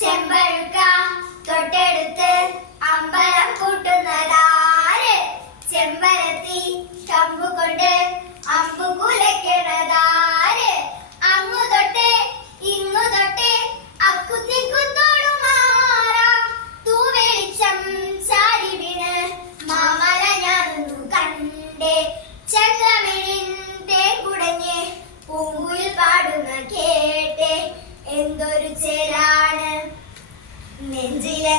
ചെമ്പഴുക്ക തൊട്ടെടുത്ത് അമ്പലം കൂട്ടുന്നതാര്? ചെമ്പരത്തി കമ്പുകൊണ്ട് അമ്പു കുലയ്ക്കണതാര്? അങ്ങു തൊട്ടേ ഇങ്ങു തൊട്ടേ അക്കുത്തിക്കുത്തോടുമാറാം തൂവെളിച്ചം ചാരി വീണ് മാമല ഞാനൊന്നു കണ്ടേ. ചന്ദ്രമിഴിൻ തേൻ കുടഞ്ഞ് പൂങ്കുയിൽ പാടുന്ന കേട്ടെ. എന്തൊരു ചേലാണ് നെഞ്ചിലെ